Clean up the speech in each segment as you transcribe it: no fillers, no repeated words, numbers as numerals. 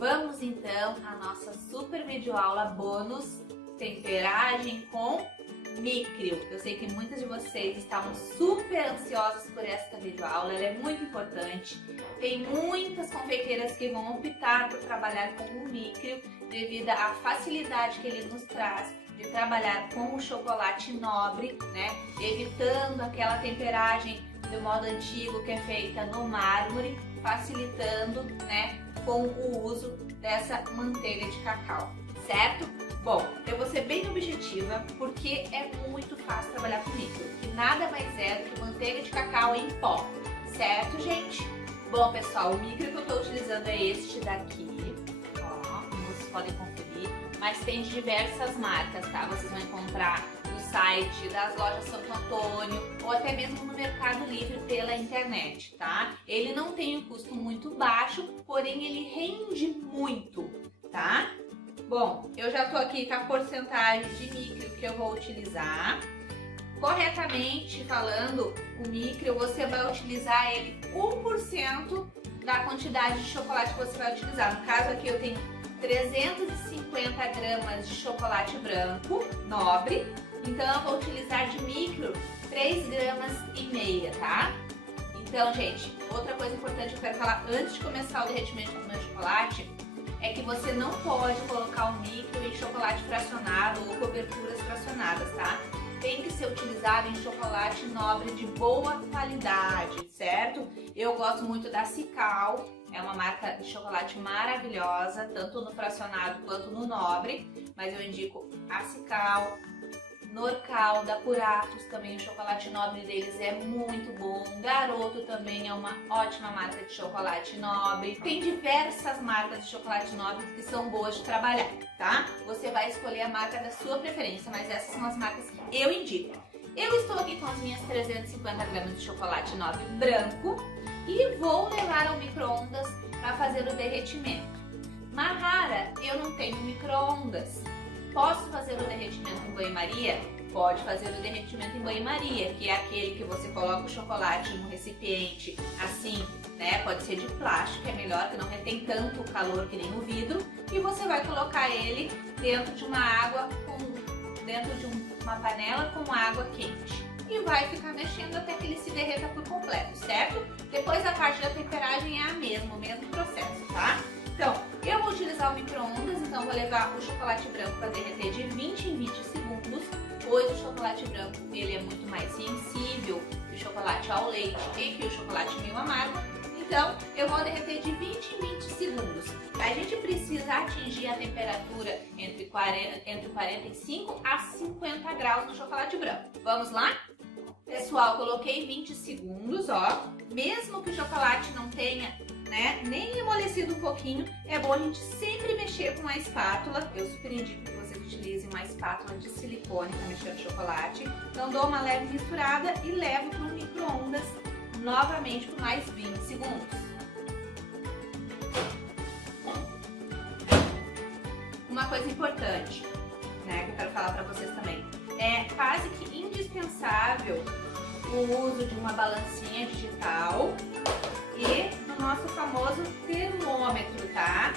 Vamos então à nossa super videoaula bônus temperagem com micrio. Eu sei que muitas de vocês estavam super ansiosas por esta videoaula, ela é muito importante. Tem muitas confeiteiras que vão optar por trabalhar com o micrio devido à facilidade que ele nos traz de trabalhar com o chocolate nobre, né? Evitando aquela temperagem do modo antigo que é feita no mármore, facilitando, né, com o uso dessa manteiga de cacau, certo? Bom, eu vou ser bem objetiva porque é muito fácil trabalhar com micrio, que nada mais é do que manteiga de cacau em pó, certo, gente? Bom, pessoal, o micrio que eu estou utilizando é este daqui, ó, como vocês podem conferir, mas tem de diversas marcas, tá? Vocês vão encontrar no site das lojas Santo Antônio ou até mesmo no Mercado Livre pela internet, tá? Ele não tem um custo muito baixo, porém ele rende muito, tá? Bom, eu já tô aqui com a porcentagem de micrio que eu vou utilizar. Corretamente falando, o micrio você vai utilizar ele 1% da quantidade de chocolate que você vai utilizar. No caso aqui eu tenho 350 gramas de chocolate branco nobre, então eu vou utilizar de micrio 3,5 gramas, tá? Então, gente, outra coisa importante que eu quero falar antes de começar o derretimento do meu chocolate é que você não pode colocar o micrio em chocolate fracionado ou coberturas fracionadas, tá? Tem que ser utilizado em chocolate nobre de boa qualidade, certo? Eu gosto muito da Cical, é uma marca de chocolate maravilhosa, tanto no fracionado quanto no nobre, mas eu indico a Cical, Norcal, da Curatos, também o chocolate nobre deles é muito bom. Garoto também é uma ótima marca de chocolate nobre. Tem diversas marcas de chocolate nobre que são boas de trabalhar, tá? Você vai escolher a marca da sua preferência, mas essas são as marcas que eu indico. Eu estou aqui com as minhas 350 gramas de chocolate nobre branco e vou levar ao micro-ondas para fazer o derretimento. Mahara, eu não tenho micro-ondas. Posso fazer o derretimento em banho-maria? Pode fazer o derretimento em banho-maria, que é aquele que você coloca o chocolate num recipiente assim, né? Pode ser de plástico, é melhor, que não retém tanto calor que nem o vidro. E você vai colocar ele dentro de uma água, dentro de uma panela com água quente. E vai ficar mexendo até que ele se derreta por completo, certo? Depois a parte da temperagem é a mesma, o mesmo processo, tá? Então, eu vou utilizar o micro-ondas, então vou levar o chocolate branco para derreter de 20 em 20 segundos, pois o chocolate branco ele é muito mais sensível que o chocolate ao leite e que o chocolate meio amargo, então eu vou derreter de 20 em 20 segundos. A gente precisa atingir a temperatura entre 45 a 50 graus no chocolate branco. Vamos lá? Pessoal, coloquei 20 segundos, ó. Mesmo que o chocolate não tenha, né, nem amolecido um pouquinho, é bom a gente sempre mexer com a espátula. Eu super indico que vocês utilizem uma espátula de silicone para mexer no chocolate. Então dou uma leve misturada e levo para o micro-ondas novamente por mais 20 segundos. Uma coisa importante, né, que eu quero falar para vocês também, é quase que indispensável o uso de uma balancinha digital e no nosso famoso termômetro, tá?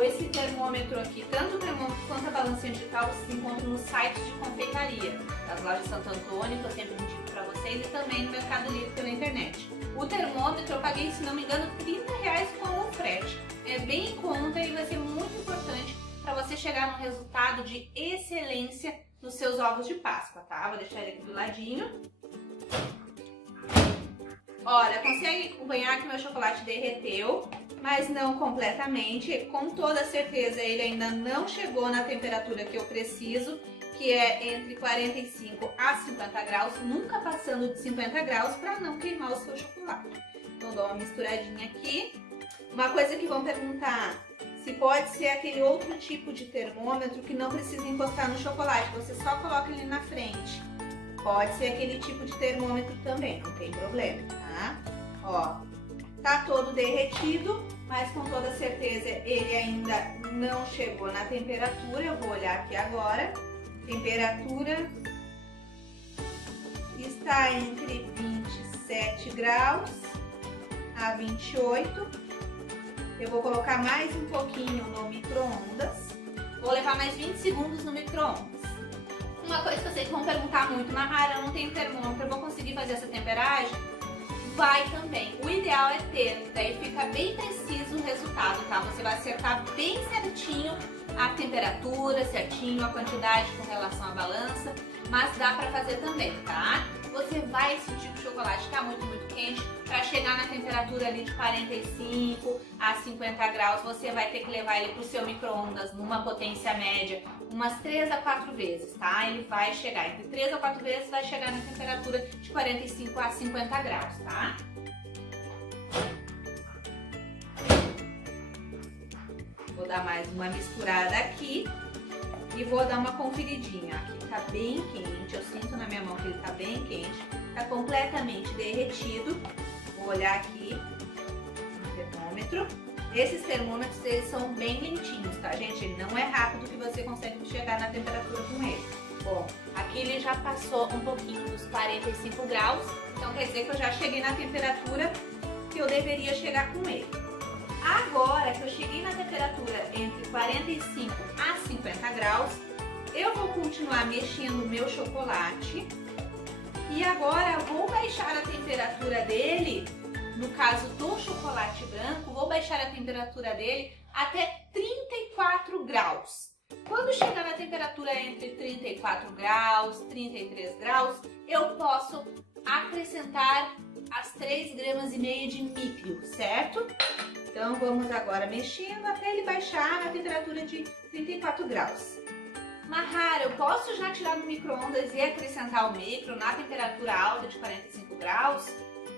Esse termômetro aqui, tanto o termômetro quanto a balancinha digital, se encontra no site de confeitaria das lojas Santo Antônio, que eu sempre indico para vocês, e também no Mercado Livre pela internet. O termômetro eu paguei, se não me engano, R$30 com o frete. É bem em conta e vai ser muito importante para você chegar no resultado de excelência nos seus ovos de Páscoa, tá? Vou deixar ele aqui do ladinho. Olha, consegue acompanhar que meu chocolate derreteu, mas não completamente. Com toda certeza ele ainda não chegou na temperatura que eu preciso, que é entre 45 a 50 graus, nunca passando de 50 graus para não queimar o seu chocolate. Então dou uma misturadinha aqui. Uma coisa que vão perguntar, se pode ser aquele outro tipo de termômetro que não precisa encostar no chocolate, você só coloca ele na frente. Pode ser aquele tipo de termômetro também, não tem problema, tá? Ó, tá todo derretido, mas com toda certeza ele ainda não chegou na temperatura. Eu vou olhar aqui agora. Temperatura está entre 27 graus a 28. Eu vou colocar mais um pouquinho no micro-ondas. Vou levar mais 20 segundos no micro-ondas. Uma coisa que eu sei que vão perguntar muito, Mahara, eu não tenho termômetro, eu vou conseguir fazer essa temperagem? Vai também. O ideal é ter, daí fica bem preciso o resultado, tá? Você vai acertar bem certinho a temperatura, certinho a quantidade com relação à balança, mas dá pra fazer também, tá? Você vai sentir que o chocolate tá muito quente. Para chegar na temperatura ali de 45 a 50 graus, você vai ter que levar ele pro seu micro-ondas numa potência média umas 3 a 4 vezes, tá? Ele vai chegar entre 3 a 4 vezes, vai chegar na temperatura de 45 a 50 graus, tá? Vou dar mais uma misturada aqui e vou dar uma conferidinha. Aqui tá bem quente, eu sinto na minha mão que ele tá bem quente, tá completamente derretido. Vou olhar aqui no termômetro. Esses termômetros, eles são bem lentinhos, tá, gente? Ele não é rápido que você consegue chegar na temperatura com ele. Bom, aqui ele já passou um pouquinho dos 45 graus, então quer dizer que eu já cheguei na temperatura que eu deveria chegar com ele. Agora que eu cheguei na temperatura entre 45 a 50 graus, eu vou continuar mexendo o meu chocolate. E agora eu vou baixar a temperatura dele, no caso do chocolate branco, vou baixar a temperatura dele até 34 graus. Quando chegar na temperatura entre 34 graus, 33 graus, eu posso acrescentar as 3,5 gramas de micrio, certo? Então vamos agora mexendo até ele baixar na temperatura de 34 graus. Mahara, eu posso já tirar do micro-ondas e acrescentar o micro na temperatura alta de 45 graus?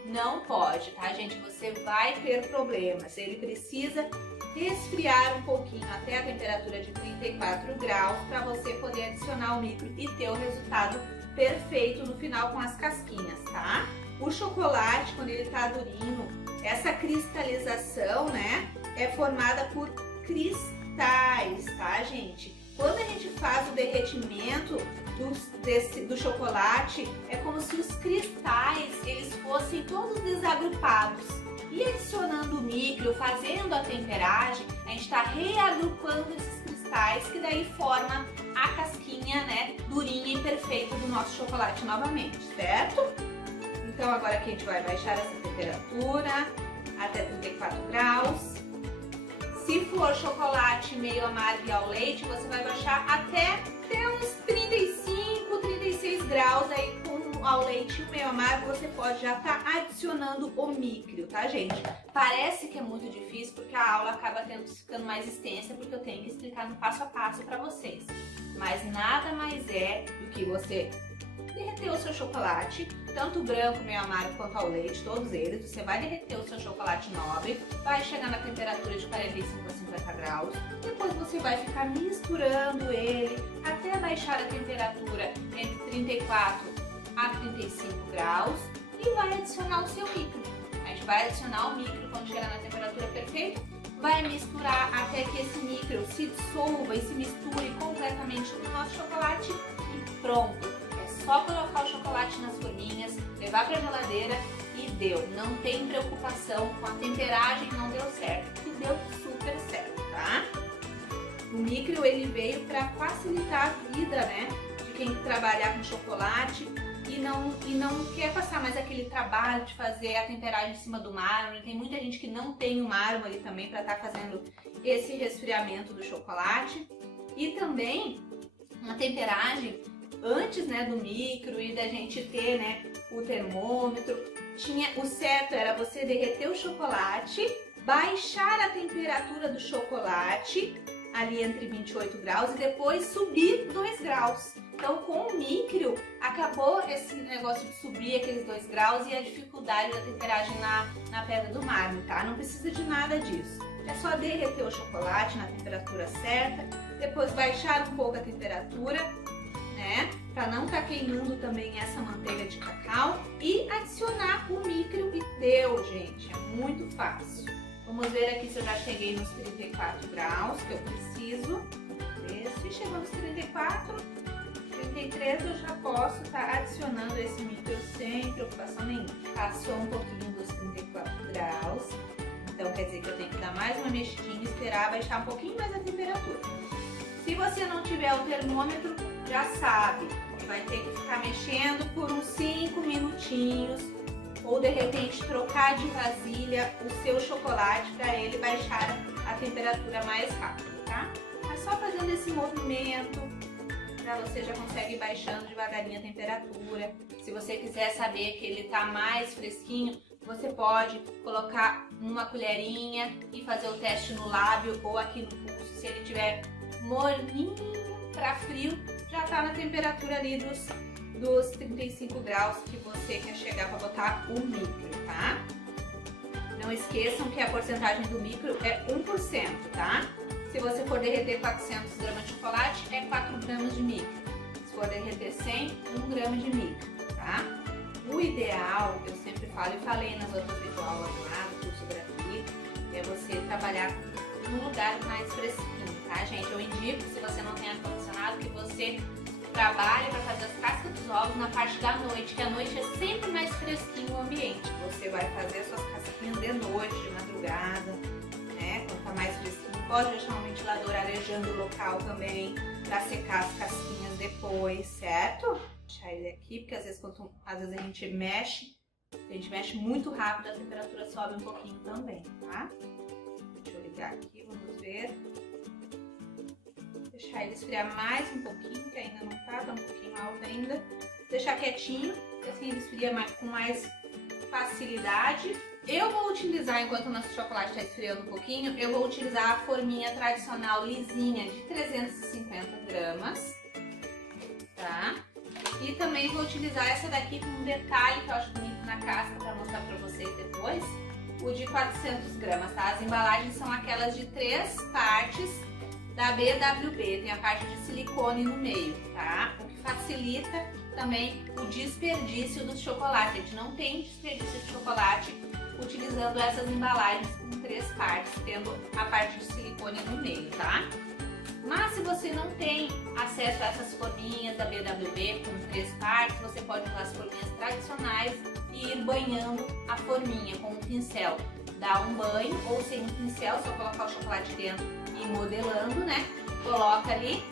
Não pode, tá, gente? Você vai ter problemas. Ele precisa resfriar um pouquinho até a temperatura de 34 graus para você poder adicionar o micro e ter o resultado perfeito no final com as casquinhas, tá? O chocolate, quando ele tá durinho, essa cristalização, né, é formada por cristais, tá, gente? Quando a gente faz o derretimento do chocolate, é como se os cristais eles fossem todos desagrupados. E adicionando o micro, fazendo a temperagem, a gente está reagrupando esses cristais, que daí forma a casquinha, né, durinha e perfeita do nosso chocolate novamente, certo? Então agora aqui a gente vai baixar essa temperatura até 34 graus. Se for chocolate meio amargo e ao leite, você vai baixar até uns 35, 36 graus aí com ao leite meio amargo. Você pode já estar adicionando o micro, tá, gente? Parece que é muito difícil porque a aula acaba ficando mais extensa porque eu tenho que explicar no passo a passo para vocês. Mas nada mais é do que você derreter o seu chocolate, tanto o branco, meio amargo quanto ao leite, todos eles. Você vai derreter o seu chocolate nobre, vai chegar na temperatura de 45 a 50 graus. Depois você vai ficar misturando ele até baixar a temperatura entre 34 a 35 graus e vai adicionar o seu micro. A gente vai adicionar o micro quando chegar na temperatura perfeita, vai misturar até que esse micro se dissolva e se misture completamente no nosso chocolate e pronto. Só colocar o chocolate nas forminhas, levar para a geladeira e deu. Não tem preocupação com a temperagem, não deu certo. E deu super certo, tá? O micro ele veio para facilitar a vida, né, de quem trabalhar com chocolate e não quer passar mais aquele trabalho de fazer a temperagem em cima do mármore. Tem muita gente que não tem o mármore também para estar fazendo esse resfriamento do chocolate. E também uma temperagem antes, né, do micro e da gente ter, né, o termômetro, o certo era você derreter o chocolate, baixar a temperatura do chocolate ali entre 28 graus e depois subir 2 graus. Então com o micro acabou esse negócio de subir aqueles 2 graus e a dificuldade da temperagem na pedra do mármore, tá? Não precisa de nada disso. É só derreter o chocolate na temperatura certa, depois baixar um pouco a temperatura, né, para não estar queimando também essa manteiga de cacau e adicionar o micro e deu, gente, é muito fácil. Vamos ver aqui se eu já cheguei nos 34 graus que eu preciso. Se chegou nos 34, 33 eu já posso estar adicionando esse micro sem preocupação nenhuma. Passou um pouquinho dos 34 graus, Então quer dizer que eu tenho que dar mais uma mexidinha e esperar baixar um pouquinho mais a temperatura. Se você não tiver o termômetro, já sabe, vai ter que ficar mexendo por uns 5 minutinhos ou de repente trocar de vasilha o seu chocolate para ele baixar a temperatura mais rápido, tá? Mas só fazendo esse movimento, já você já consegue ir baixando devagarinho a temperatura. Se você quiser saber que ele tá mais fresquinho, você pode colocar uma colherinha e fazer o teste no lábio ou aqui no pulso. Se ele tiver morninho para frio, já tá na temperatura ali dos 35 graus que você quer chegar para botar o micro, tá? Não esqueçam que a porcentagem do micro é 1%, tá? Se você for derreter 400 gramas de chocolate, é 4 gramas de micro. Se for derreter 100, 1 grama de micro, tá? O ideal, eu sempre falo e falei nas outras videoaulas lá do curso gratuito, é você trabalhar num lugar mais fresquinho, tá, gente? Eu indico, se você não tem ar-condicionado, que você trabalhe para fazer as cascas dos ovos na parte da noite, que a noite é sempre mais fresquinho o ambiente. Você vai fazer as suas casquinhas de noite, de madrugada, né? Quando tá mais fresquinho, pode deixar um ventilador arejando o local também, para secar as casquinhas depois, certo? Vou deixar ele aqui, porque às vezes a gente mexe muito rápido, a temperatura sobe um pouquinho também, tá? Deixa eu ligar aqui, vamos ver. Deixar ele esfriar mais um pouquinho, que ainda não tá um pouquinho alto ainda. Deixar quietinho, assim ele esfria com mais facilidade. Eu vou utilizar, enquanto o nosso chocolate está esfriando um pouquinho, eu vou utilizar a forminha tradicional lisinha de 350 gramas, tá? E também vou utilizar essa daqui com um detalhe que eu acho bonito na casca para mostrar para vocês depois, o de 400 gramas, tá? As embalagens são aquelas de 3 partes da BWB, tem a parte de silicone no meio, tá? O que facilita também o desperdício do chocolate. A gente não tem desperdício de chocolate utilizando essas embalagens com 3 partes, tendo a parte de silicone no meio, tá? Mas se você não tem acesso a essas forminhas da BWB com 3 partes, você pode usar as forminhas tradicionais e ir banhando a forminha com um pincel. Dá um banho ou sem um pincel, só colocar o chocolate dentro e ir modelando, né? Coloca ali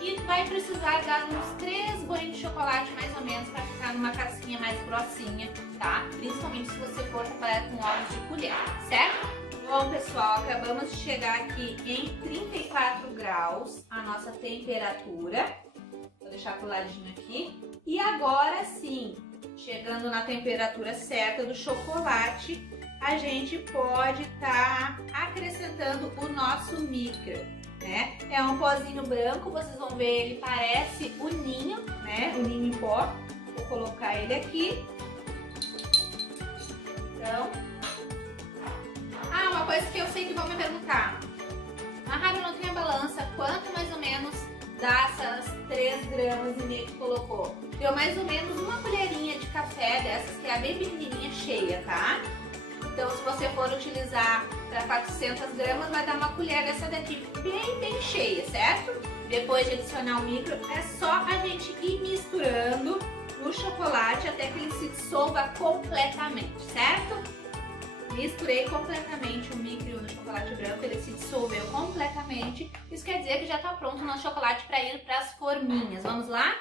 e vai precisar dar uns 3 banhos de chocolate mais ou menos para ficar numa casquinha mais grossinha, tá? Principalmente se você for trabalhar com ovos de colher, certo? Bom, pessoal, acabamos de chegar aqui em 34 graus, a nossa temperatura. Vou deixar pro ladinho aqui. E agora sim, chegando na temperatura certa do chocolate, a gente pode estar acrescentando o nosso micro, né? É um pozinho branco, vocês vão ver, ele parece o ninho, né? O ninho em pó. Vou colocar ele aqui. Então... uma coisa que eu sei que vão me perguntar. A Rabi não tem a balança, quanto mais ou menos dá essas 3 gramas e meio que colocou? Deu mais ou menos uma colherinha de café dessas, que é a bem pequenininha, cheia, tá? Então se você for utilizar para 400 gramas, vai dar uma colher dessa daqui bem cheia, certo? Depois de adicionar o micro, é só a gente ir misturando o chocolate até que ele se dissolva completamente, certo? Misturei completamente o micro no chocolate branco, ele se dissolveu completamente. Isso quer dizer que já está pronto o nosso chocolate para ir para as forminhas. Vamos lá?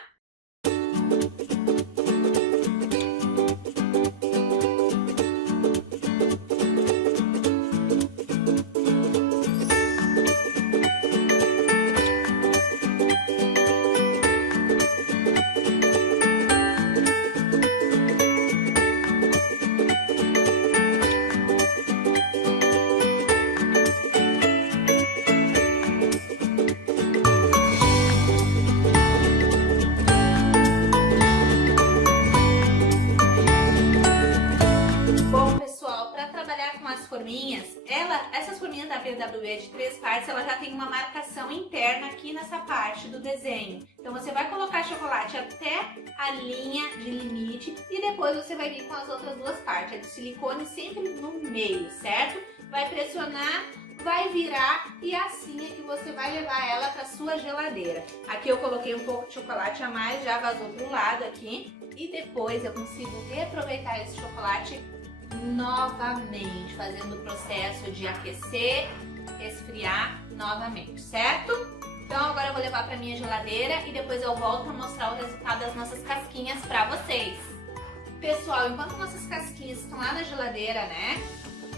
Essas forminhas da BWB de 3 partes, ela já tem uma marcação interna aqui nessa parte do desenho. Então você vai colocar chocolate até a linha de limite e depois você vai vir com as outras 2 partes. A de silicone sempre no meio, certo? Vai pressionar, vai virar e assim é que você vai levar ela para sua geladeira. Aqui eu coloquei um pouco de chocolate a mais, já vazou para um lado aqui. E depois eu consigo reaproveitar esse chocolate novamente, fazendo o processo de aquecer, esfriar novamente, certo? Então agora eu vou levar para minha geladeira e depois eu volto para mostrar o resultado das nossas casquinhas para vocês. Pessoal, enquanto nossas casquinhas estão lá na geladeira, né,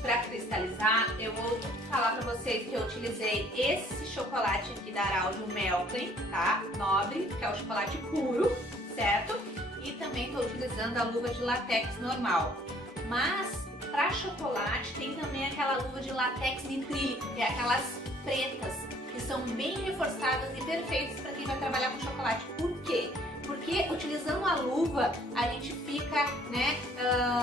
para cristalizar, eu vou falar para vocês que eu utilizei esse chocolate aqui da Araujo Meltem, tá? Nobre, que é o chocolate puro, certo? E também estou utilizando a luva de látex normal. Mas para chocolate tem também aquela luva de látex nitrílico, que é aquelas pretas, que são bem reforçadas e perfeitas para quem vai trabalhar com chocolate. Por quê? Porque utilizando a luva a gente fica, né,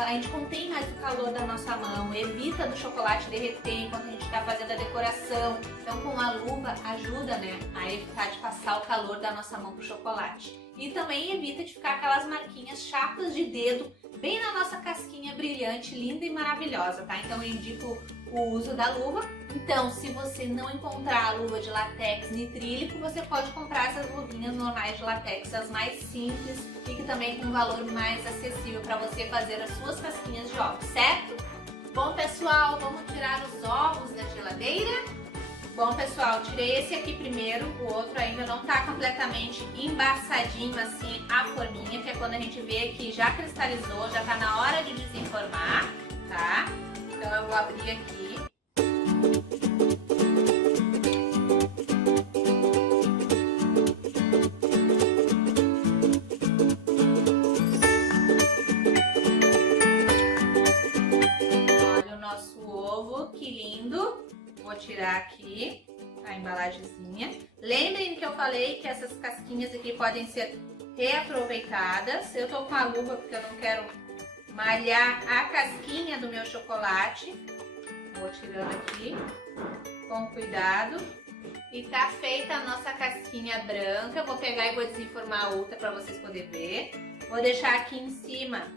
a gente contém mais o calor da nossa mão, evita do chocolate derreter enquanto a gente está fazendo a decoração. Então com a luva ajuda, né, a evitar de passar o calor da nossa mão pro chocolate. E também evita de ficar aquelas marquinhas chatas de dedo bem na nossa casquinha brilhante, linda e maravilhosa, tá? Então eu indico o uso da luva. Então, se você não encontrar a luva de látex nitrílico, você pode comprar essas luvinhas normais de látex, as mais simples e que também com um valor mais acessível para você fazer as suas casquinhas de ovos, certo? Bom, pessoal, vamos tirar os ovos da geladeira. Bom, pessoal, tirei esse aqui primeiro, o outro ainda não tá completamente embaçadinho assim a forminha, que é quando a gente vê que já cristalizou, já tá na hora de desenformar, tá? Então eu vou abrir aqui. Olha o nosso ovo, que lindo! Vou tirar aqui a embalagenzinha. Lembrem que eu falei que essas casquinhas aqui podem ser reaproveitadas. Eu tô com a luva porque eu não quero malhar a casquinha do meu chocolate. Vou tirando aqui com cuidado. E tá feita a nossa casquinha branca. Vou pegar e vou desenformar a outra para vocês poderem ver. Vou deixar aqui em cima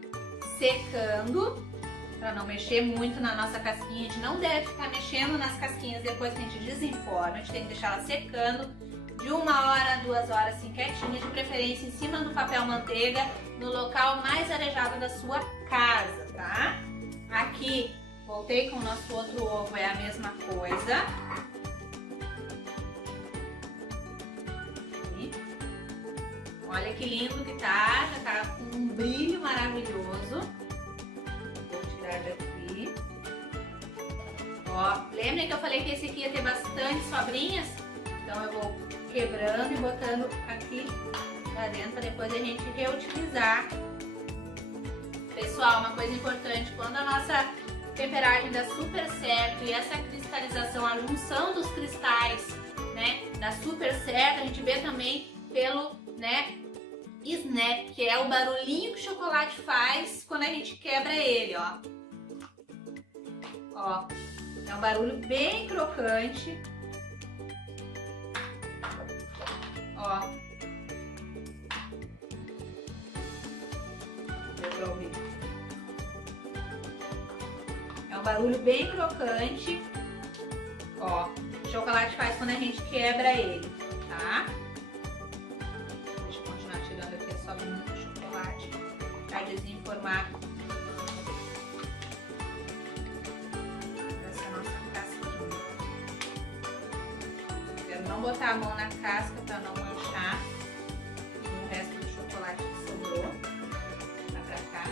secando, para não mexer muito na nossa casquinha. A gente não deve ficar mexendo nas casquinhas depois que a gente desenforma. A gente tem que deixar ela secando de 1 hora, 2 horas assim quietinha, de preferência em cima do papel manteiga, no local mais arejado da sua casa, tá? Aqui, voltei com o nosso outro ovo, é a mesma coisa. Aqui. Olha que lindo que tá, já tá com um brilho maravilhoso. Daqui. Ó, lembrem que eu falei que esse aqui ia ter bastante sobrinhas? Então eu vou quebrando e botando aqui pra dentro para depois a gente reutilizar. Pessoal, uma coisa importante, quando a nossa temperagem dá super certo e essa cristalização, a junção dos cristais, né, dá super certo, a gente vê também pelo, né, snap, que é o barulhinho que o chocolate faz quando a gente quebra ele, ó. Ó, é um barulho bem crocante. Ó. Deu pra ouvir. É um barulho bem crocante. Ó, o chocolate faz quando a gente quebra ele, tá? Deixa eu continuar tirando aqui a sobrinha do chocolate pra desenformar essa nossa casquinha. Quero não botar a mão na casca pra não manchar o resto do chocolate que sobrou. Tá pra cá.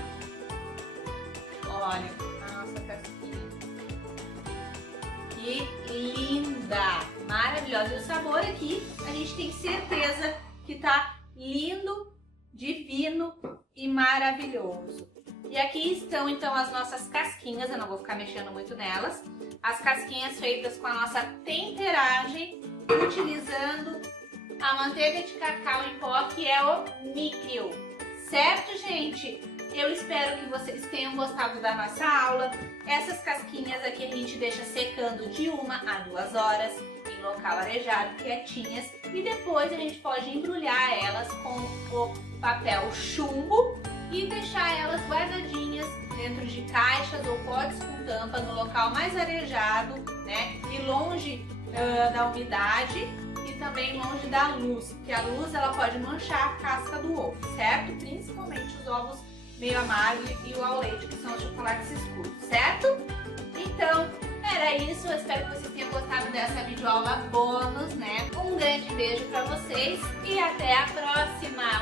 Olha a nossa casquinha. Que linda! Maravilhosa! E o sabor aqui, a gente tem certeza que tá lindo, divino e maravilhoso. E aqui estão então as nossas casquinhas, eu não vou ficar mexendo muito nelas. As casquinhas feitas com a nossa temperagem, utilizando a manteiga de cacau em pó, que é o Micrio. Certo, gente? Eu espero que vocês tenham gostado da nossa aula. Essas casquinhas aqui a gente deixa secando de 1 a 2 horas em local arejado, quietinhas. E depois a gente pode embrulhar elas com o papel chumbo e deixar elas guardadinhas dentro de caixas ou potes com tampa no local mais arejado, né? E longe da umidade e também longe da luz, porque a luz ela pode manchar a casca do ovo, certo? Principalmente os ovos meio amargo e o ao leite, que são os chocolates escuros, certo? Então, era isso. Eu espero que vocês tenham gostado dessa videoaula bônus, né? Um grande beijo pra vocês e até a próxima!